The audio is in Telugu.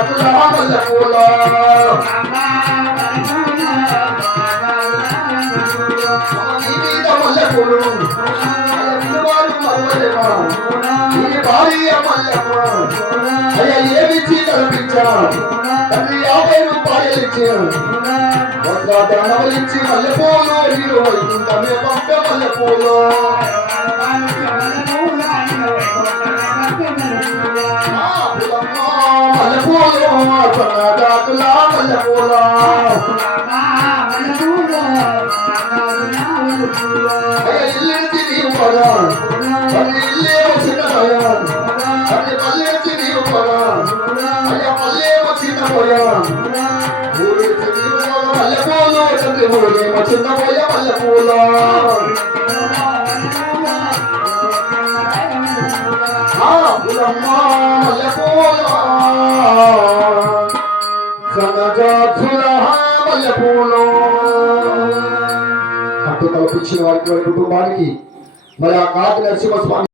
జాతుల మల్లెపూల నీ మీద మల్లెపూలు నీ భార్య మల్లెపూ అయ్యా ఏమిచ్చి కల్పించా తండ్రి 50 రూపాయలు ఇచ్చాను ధనవలిచ్చి మల్లెపూలు మీరు వైకుంఠమే పంప మల్లెపూలు మల్లెపూలు జాతుల మల్లెపూల ఇల్లు తిరిగి పోగా ఇల్లే వచ్చిన తల్లి పల్లె తిరిగి పోగా అయ్యా పల్లె వచ్చిన పోయా మల్లెపూలు తండ్రి ఊరేమో చిన్న పోయ మల్లెపూల మల్లెపూల సనజాతుల మల్లెపూలు అంటూ కల్పించిన వారి కుటుంబానికి మరి ఆ కాకి నరసింహస్వామి